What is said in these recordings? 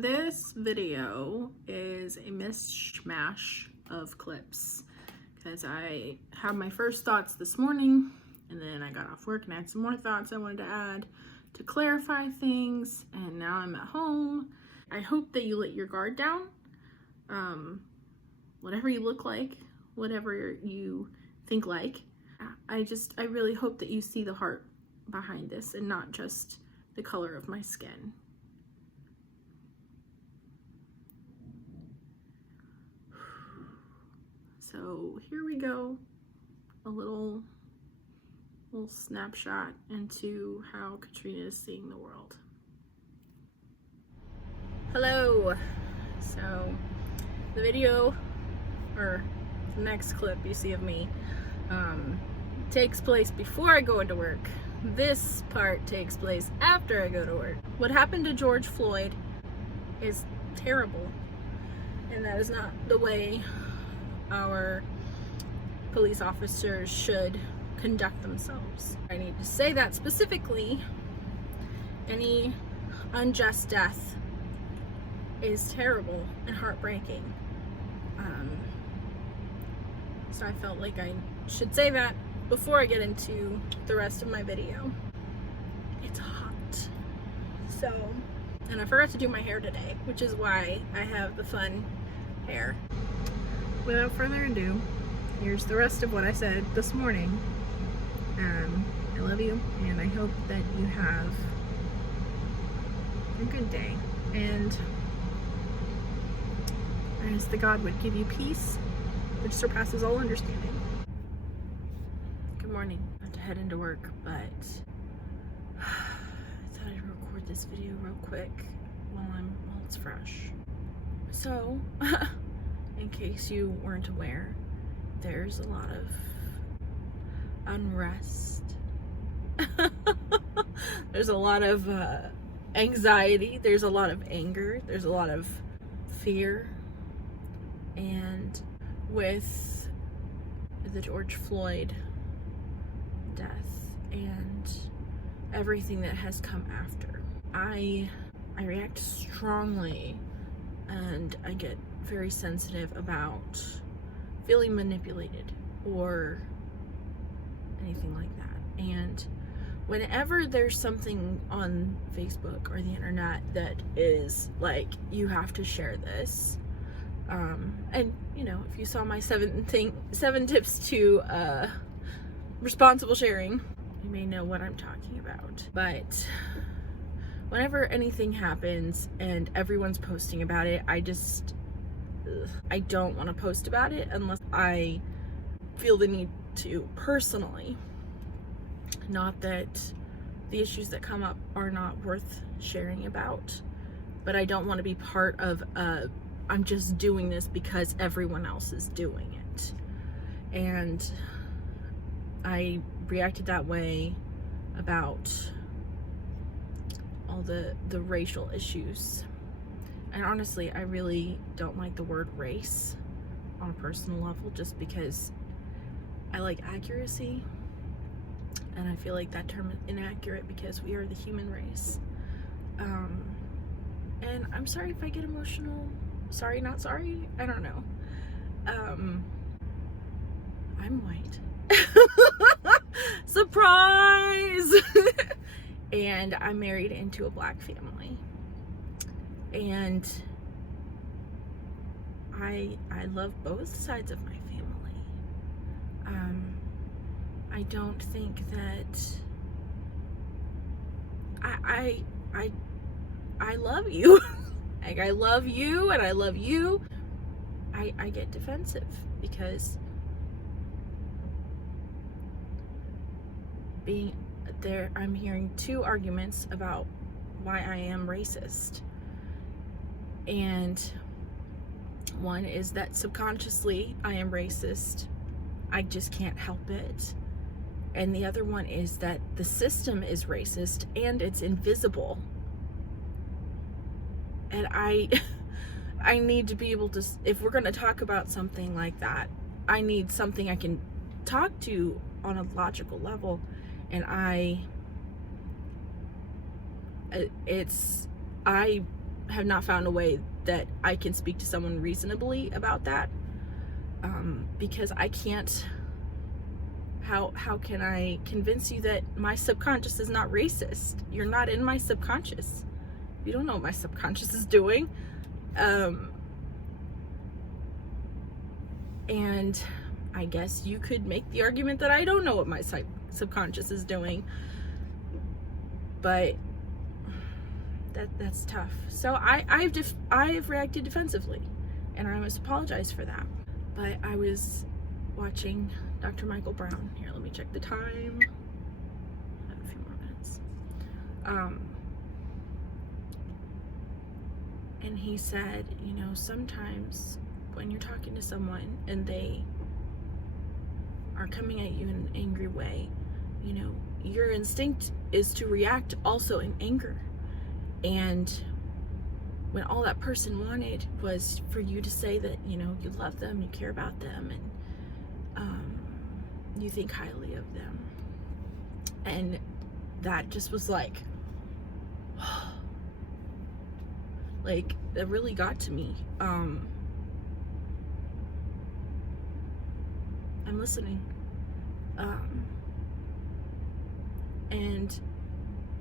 This video is a mishmash of clips because I had my first thoughts this morning and then I got off work and I had some more thoughts I wanted to add to clarify things, and now I'm at home. I hope that you let your guard down. Whatever you look like, whatever you think like, I really hope that you see the heart behind this and not just the color of my skin. So here we go, a little snapshot into how Katrina is seeing the world. Hello. So the video, or the next clip you see of me, takes place before I go into work. This part takes place after I go to work. What happened to George Floyd is terrible, and that is not the way our police officers should conduct themselves. I need to say that specifically. Any unjust death is terrible and heartbreaking. So I felt like I should say that before I get into the rest of my video. It's hot. So, and I forgot to do my hair today, which is why I have the fun hair. Without further ado, here's the rest of what I said this morning. I love you, and I hope that you have a good day, and as the God would give you peace which surpasses all understanding. Good morning. I have to head into work, but I thought I'd record this video real quick while it's fresh. So, in case you weren't aware, there's a lot of unrest. There's a lot of anxiety. There's a lot of anger. There's a lot of fear. And with the George Floyd death and everything that has come after, I react strongly, and I get very sensitive about feeling manipulated or anything like that. And whenever there's something on Facebook or the internet that is like, you have to share this, and you know, if you saw my 7 tips to responsible sharing, you may know what I'm talking about. But whenever anything happens and everyone's posting about it, I don't want to post about it unless I feel the need to personally. Not that the issues that come up are not worth sharing about, but I don't want to be part of I'm just doing this because everyone else is doing it. And I reacted that way about all the racial issues. And honestly, I really don't like the word race on a personal level, just because I like accuracy, and I feel like that term is inaccurate because we are the human race. And I'm sorry if I get emotional. Sorry, not sorry. I don't know. I'm white. Surprise! And I'm married into a black family. And I love both sides of my family. I don't think that I love you. Like, I love you and I love you. I get defensive because being there, I'm hearing 2 arguments about why I am racist. And one is that subconsciously I am racist. I just can't help it. And the other one is that the system is racist and it's invisible. And I need to be able to, if we're going to talk about something like that, I need something I can talk to on a logical level. And I have not found a way that I can speak to someone reasonably about that, because I can't. How can I convince you that my subconscious is not racist? You're not in my subconscious. You don't know what my subconscious is doing. And I guess you could make the argument that I don't know what my subconscious is doing. But that's tough. So I've reacted defensively, and I must apologize for that. But I was watching Dr. Michael Brown. Here, let me check the time. I have a few more minutes. And he said, you know, sometimes when you're talking to someone and they are coming at you in an angry way, you know, your instinct is to react also in anger. And when all that person wanted was for you to say that, you know, you love them, you care about them, and you think highly of them. And that just was like it really got to me. I'm listening. And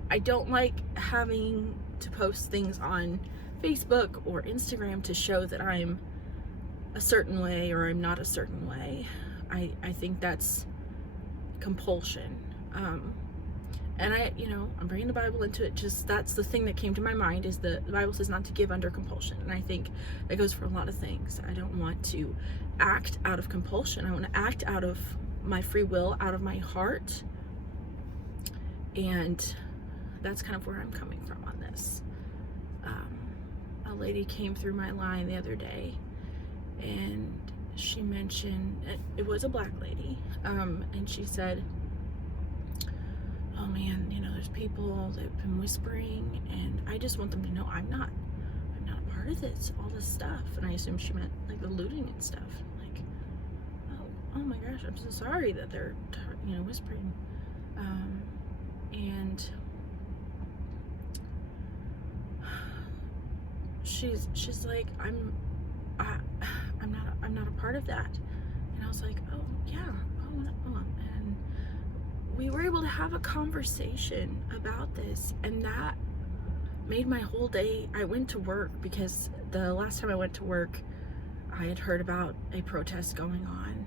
I don't like having to post things on Facebook or Instagram to show that I'm a certain way or I'm not a certain way. I think that's compulsion. And I'm bringing the Bible into it. Just that's the thing that came to my mind, is the Bible says not to give under compulsion. And I think that goes for a lot of things. I don't want to act out of compulsion. I want to act out of my free will, out of my heart. And that's kind of where I'm coming from on this. A lady came through my line the other day, and she mentioned, it was a black lady, and she said, oh man, you know, there's people that have been whispering, and I just want them to know I'm not a part of this, all this stuff. And I assumed she meant like the looting and stuff. Like, oh my gosh, I'm so sorry that they're whispering. And she's like, I'm not a part of that. And I was like, oh yeah, and we were able to have a conversation about this, and that made my whole day. I went to work because the last time I went to work, I had heard about a protest going on.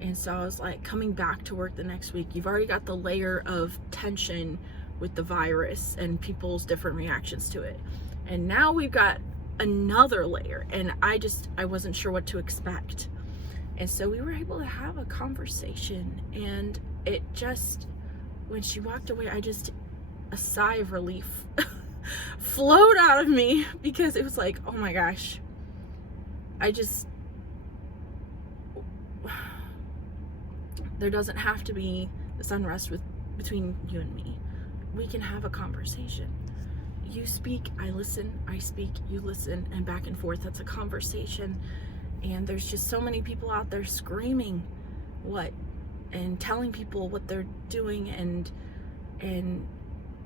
And so I was like, coming back to work the next week, you've already got the layer of tension with the virus and people's different reactions to it. And now we've got another layer, and I wasn't sure what to expect. And so we were able to have a conversation, and it just, when she walked away, a sigh of relief flowed out of me, because it was like, oh my gosh, there doesn't have to be this unrest between you and me. We can have a conversation. You speak, I listen, I speak, you listen, and back and forth. That's a conversation. And there's just so many people out there screaming and telling people what they're doing, and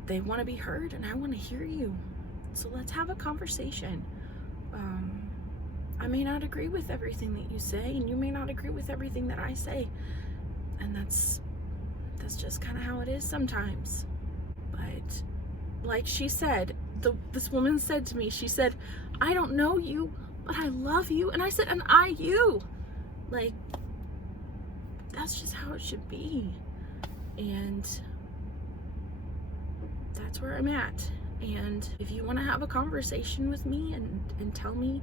they want to be heard, and I want to hear you. So let's have a conversation. I may not agree with everything that you say, and you may not agree with everything that I say. And that's just kind of how it is sometimes. But like she said, this woman said to me, she said, I don't know you, but I love you. And I said, and I you. Like, that's just how it should be. And that's where I'm at. And if you want to have a conversation with me and tell me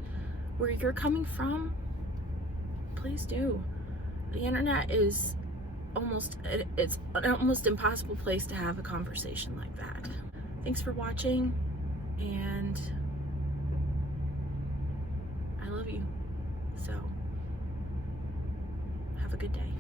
where you're coming from, please do. The internet is it's an almost impossible place to have a conversation like that. Thanks for watching, and I love you. So have a good day.